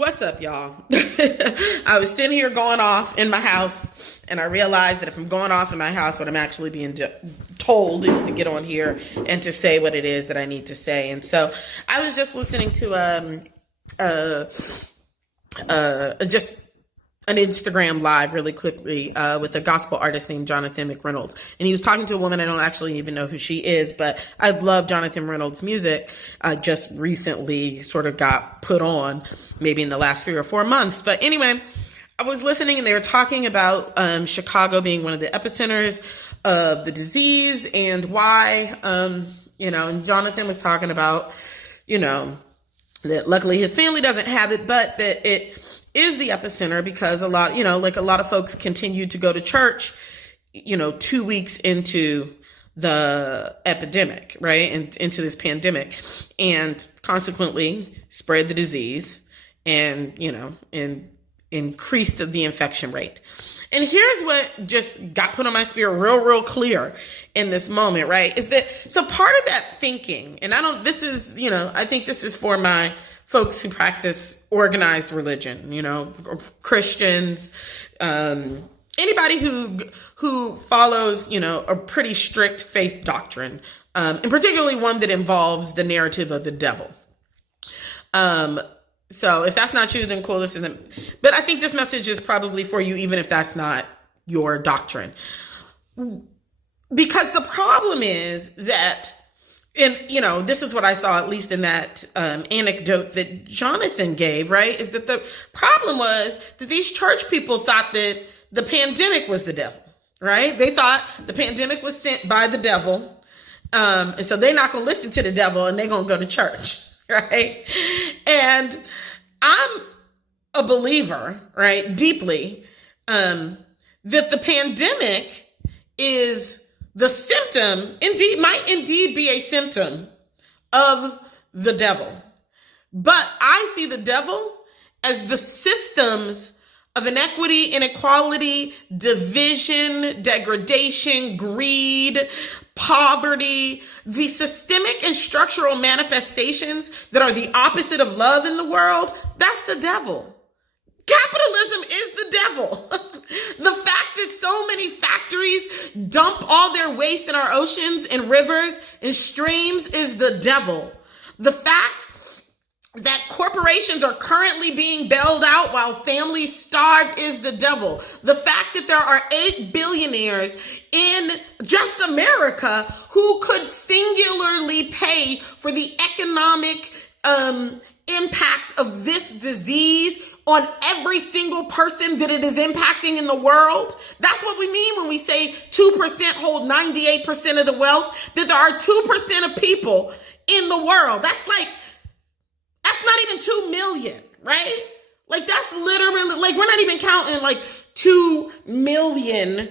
What's up, y'all? I was sitting here going off in my house, and I realized that if I'm going off in my house, what I'm actually being told is to get on here and to say what it is that I need to say. And so I was just listening to just an Instagram live really quickly with a gospel artist named Jonathan McReynolds. And he was talking to a woman. I don't actually even know who she is, but I love Jonathan Reynolds' music. Just recently sort of got put on maybe in the last 3 or 4 months. But anyway, I was listening and they were talking about Chicago being one of the epicenters of the disease and why, and Jonathan was talking about, that luckily his family doesn't have it, but that it is the epicenter because a lot of folks continue to go to church, 2 weeks into the epidemic, right? And into this pandemic, and consequently spread the disease and increased the infection rate. And here's what just got put on my spirit real clear in this moment, right? Is that, so part of that thinking, and I think this is for my folks who practice organized religion, Christians, anybody who follows, a pretty strict faith doctrine, and particularly one that involves the narrative of the devil. So if that's not you, then cool, this isn't. But I think this message is probably for you, even if that's not your doctrine. Because the problem is that, and this is what I saw, at least in that anecdote that Jonathan gave, right? Is that the problem was that these church people thought that the pandemic was the devil, right? They thought the pandemic was sent by the devil. And so they're not going to listen to the devil and they're going to go to church, right? And I'm a believer, right, deeply, that the pandemic is the symptom, might indeed be a symptom of the devil. But I see the devil as the systems of inequity, inequality, division, degradation, greed, poverty, the systemic and structural manifestations that are the opposite of love in the world. That's the devil. Capitalism is the devil. The fact that so many factories dump all their waste in our oceans and rivers and streams is the devil. The fact that corporations are currently being bailed out while families starve is the devil. The fact that there are 8 billionaires in just America who could singularly pay for the economic impacts of this disease on every single person that it is impacting in the world. That's what we mean when we say 2% hold 98% of the wealth, that there are 2% of people in the world. That's not even 2 million, right? Like that's literally, like we're not even counting like 2 million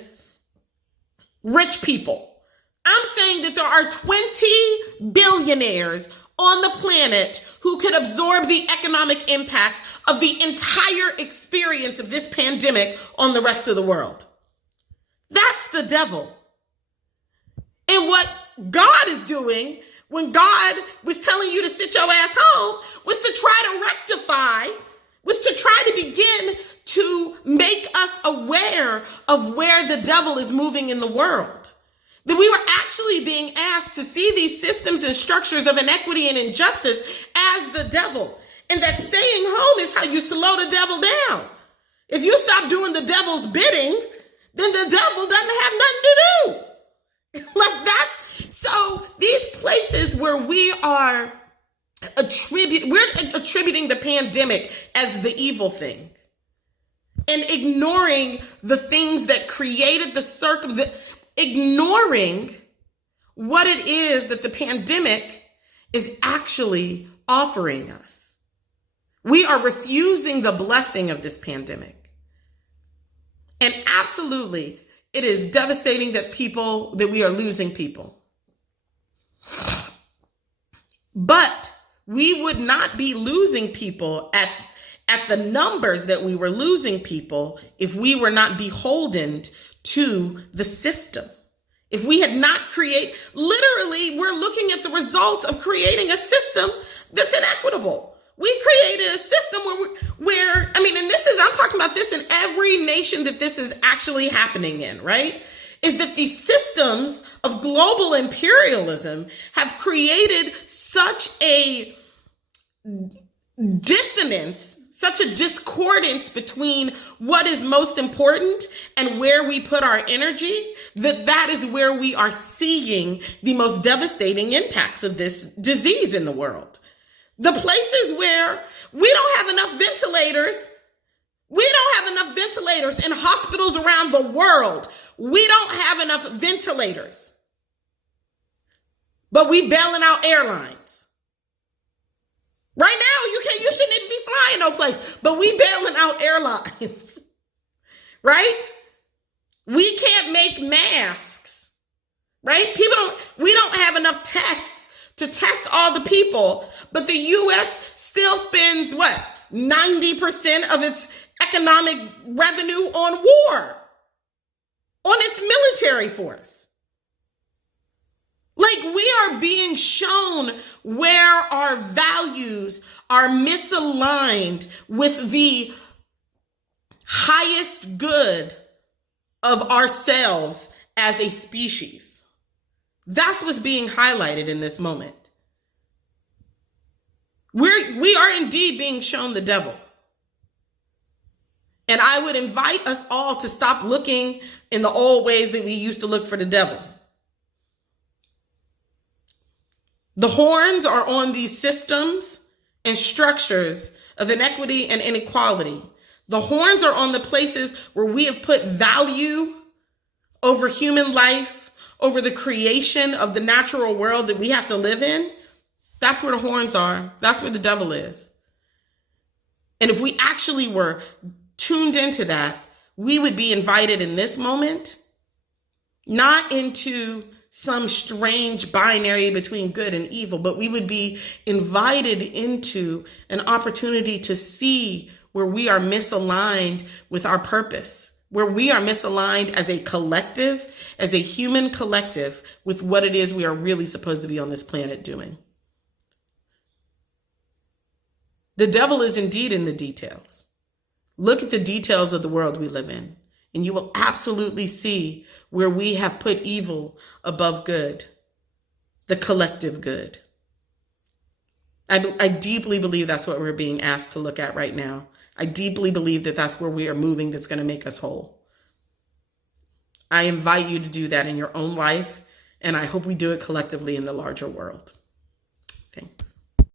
rich people. I'm saying that there are 20 billionaires on the planet who could absorb the economic impact of the entire experience of this pandemic on the rest of the world. That's the devil. And what God is doing when God was telling you to sit your ass home was to try to rectify, was to try to begin to make us aware of where the devil is moving in the world. That we were actually being asked to see these systems and structures of inequity and injustice as the devil. And that staying home is how you slow the devil down. If you stop doing the devil's bidding, then the devil doesn't have nothing to do. So these places where we are attributing the pandemic as the evil thing and ignoring the things that created ignoring what it is that the pandemic is actually offering us. We are refusing the blessing of this pandemic. And absolutely, it is devastating that we are losing people. But we would not be losing people at the numbers that we were losing people if we were not beholden to the system. If we had not literally, we're looking at the results of creating a system that's inequitable. We created a system where I'm talking about this in every nation that this is actually happening in, right? Is that the systems of global imperialism have created such a dissonance, such a discordance between what is most important and where we put our energy, that is where we are seeing the most devastating impacts of this disease in the world. The places where we don't have enough ventilators. We don't have enough ventilators in hospitals around the world. We don't have enough ventilators. But we bailing out airlines. Right now, you shouldn't even be flying no place, but we bailing out airlines. Right? We can't make masks. Right? We don't have enough tests to test all the people, but the US still spends 90% of its economic revenue on war, on its military force. Like, we are being shown where our values are misaligned with the highest good of ourselves as a species. That's what's being highlighted in this moment. We are indeed being shown the devil. And I would invite us all to stop looking in the old ways that we used to look for the devil. The horns are on these systems and structures of inequity and inequality. The horns are on the places where we have put value over human life, over the creation of the natural world that we have to live in. That's where the horns are. That's where the devil is. And if we actually were tuned into that, we would be invited in this moment, not into some strange binary between good and evil, but we would be invited into an opportunity to see where we are misaligned with our purpose, where we are misaligned as a collective, as a human collective, with what it is we are really supposed to be on this planet doing. The devil is indeed in the details. Look at the details of the world we live in, and you will absolutely see where we have put evil above good, the collective good. I deeply believe that's what we're being asked to look at right now. I deeply believe that that's where we are moving, that's going to make us whole. I invite you to do that in your own life, and I hope we do it collectively in the larger world. Thanks.